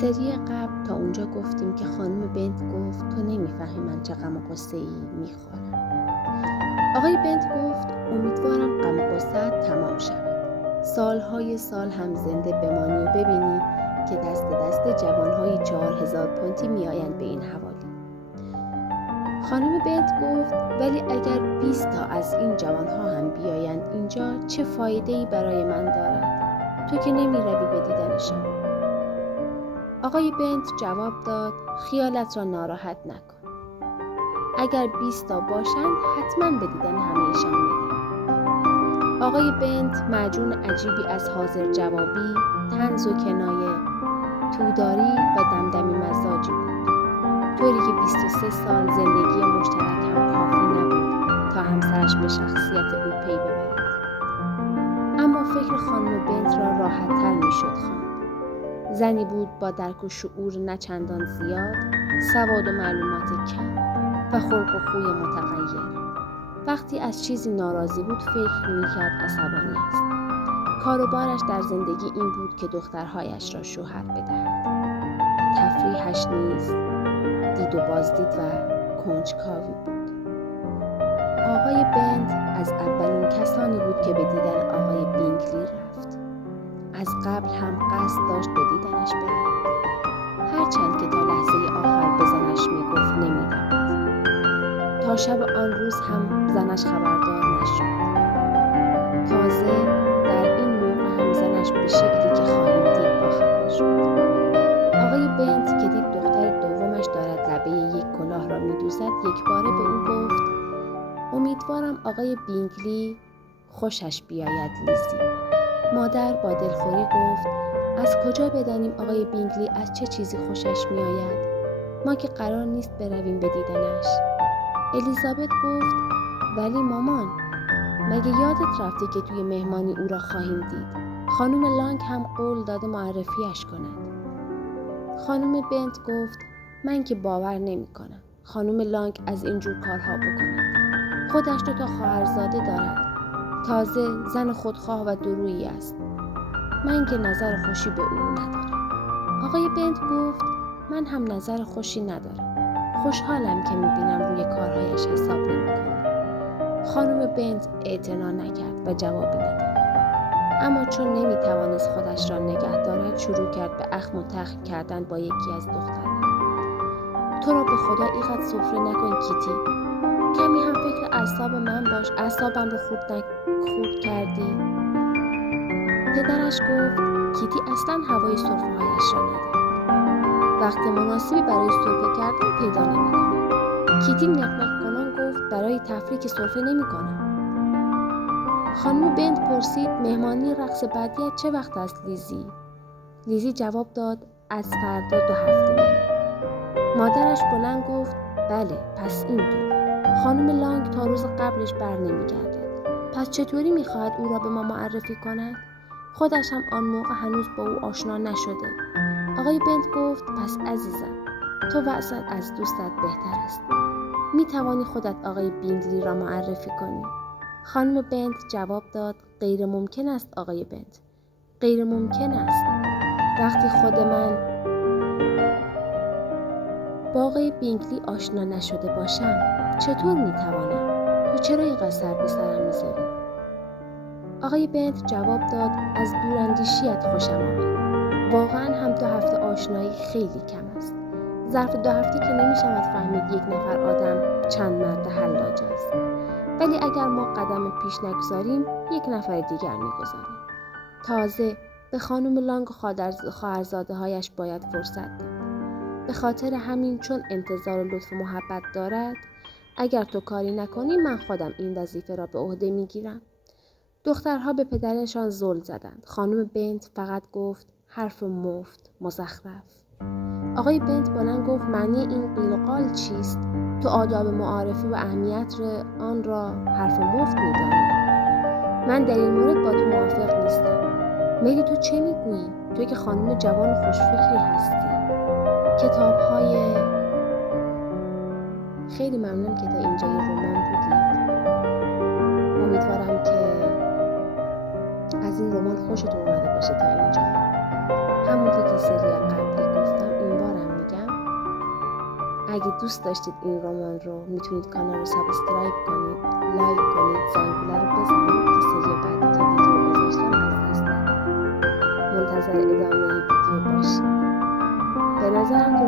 سری قبل تا اونجا گفتیم که خانم بنت گفت تو نمیفهمی من چه غم و غصه‌ای میخورم. آقای بنت گفت امیدوارم غم و غصه‌ات تمام شود. سالهای سال هم زنده بمانی و ببینی که دست جوانهای 4000 پونتی میآیند به این حوالی. خانم بنت گفت ولی اگر 20 تا از این جوانها هم بیایند اینجا چه فایده‌ای برای من دارد؟ تو که نمی روی به دیدنشان. آقای بنت جواب داد خیالت را ناراحت نکن. اگر 20 تا باشند حتما به دیدن همه‌شان می‌روم. آقای بنت معجون عجیبی از حاضر جوابی، طنز و کنایه، توداری و دمدمی مزاجی بود. طوری که 23 سال زندگی مشترک هم کافی نبود تا همسرش به شخصیت او پی ببرد. اما فکر خانم بنت را راحت‌تر می‌شد خواند. زنی بود با درک و شعور نه چندان زیاد، سواد و معلومات کم و خلق و خوی متغیر. وقتی از چیزی ناراضی بود فکر می‌کرد عصبانی است. کار و بارش در زندگی این بود که دخترهایش را شوهر بدهد. تفریحش نیز دید و بازدید و کنجکاوی بود. آقای بنت از اولین کسانی بود که به دیدن آقای بینگلی رفت. از قبل هم قصد داشت به دیدنش برود. هرچند که تا لحظه آخر به زنش میگفت نمی‌رود. تا شب آن روز هم زنش خبردار نشد. تازه در این موقع هم زنش به شکلی که خواهیم دید باخبر شد. آقای بنت که دید دختر دومش دارد لبه یک کلاه را می‌دوزد یکباره به او گفت امیدوارم آقای بینگلی خوشش بیاید لیزی. مادر با دلخوری گفت از کجا بدانیم آقای بینگلی از چه چیزی خوشش می‌آید؟ ما که قرار نیست برویم به دیدنش. الیزابت گفت ولی مامان مگه یادت رفته که توی مهمانی او را خواهیم دید؟ خانم لانگ هم قول داده معرفیش کند. خانم بنت گفت من که باور نمی کنم خانم لانگ از اینجور کارها بکند. خودش 2 تا خواهرزاده دارد. تازه زن خودخواه و دورویی است. من که نظر خوشی به او ندارم. آقای بنت گفت من هم نظر خوشی ندارم. خوشحالم که میبینم روی کارهایش حساب نمیکنه. خانم بنت اعتنا نکرد و جوابی نداد. اما چون نمیتوانست خودش را نگه دارد شروع کرد به اخم و تخم کردن با یکی از دختران. تو را به خدا اینقدر سفره نکن کیتی. کمی هم فکر اعصاب من باش. اعصابم رو خورد کردی. پدرش گفت کیتی اصلا هوای سرفه‌هایش را ندارد. وقت مناسبی برای سرفه کردن پیدا نمی‌کنه. کیتی نقنق کنان گفت برای تفریح که سرفه نمی‌کنم. خانم بنت پرسید مهمانی رقص بعدیت چه وقت است لیزی؟ لیزی جواب داد از فردا 2 هفته مانده. مادرش بلند گفت بله پس این طور. خانم لانگ تا روز قبلش بر نمی‌گردد. پس چطوری می‌خواهد او را به ما معرفی کند؟ خودش هم آن موقع هنوز با او آشنا نشده. آقای بنت گفت پس عزیزم تو وضعت از دوستت بهتر است. می توانی خودت آقای بینگلی را معرفی کنی. خانم بنت جواب داد غیر ممکن است آقای بنت. غیر ممکن است. وقتی خود من با آقای بینگلی آشنا نشده باشم چطور می توانم؟ تو چرا اینقدر سر به سرم میذاری؟ آقای بنت جواب داد از دوراندیشیت خوشم آمد. واقعا هم 2 هفته آشنایی خیلی کم است. ظرف 2 هفته که نمی شود فهمید یک نفر آدم چند مرد حلاج است. ولی اگر ما قدم پیش نگذاریم یک نفر دیگر می گذاریم. تازه به خانم لانگ و خواهرزاده هایش باید فرصت داد. به خاطر همین چون انتظار و لطف و محبت دارد اگر تو کاری نکنی من خودم این وظیفه را به عهده می گیرم. دخترها به پدرشان زل زدند. خانم بنت فقط گفت حرف مفت مزخرف. آقای بنت بلند گفت معنی این قیل و قال چیست؟ تو آداب معارفه و اهمیت آن را حرف مفت می‌دانی. من در این مورد با تو موافق نیستم. میلی تو چه میگویی؟ تو که خانم جوان و خوشفکری هستی. کتاب‌های خیلی ممنون که تا اینجای رمان بودید. امیدوارم که از این رمان خوشتون اومده باشه تا اینجا. همونطور که سری قبلی گفتم اگه دوست داشتید این رمان رو میتونید کانال رو سابسکرایب کنید، لایک کنید، زنگوله رو بزنید که سری بعدی که ویدیو گذاشتم از دست ندید. منتظر ادامه ویدیو باشید. به نظرم که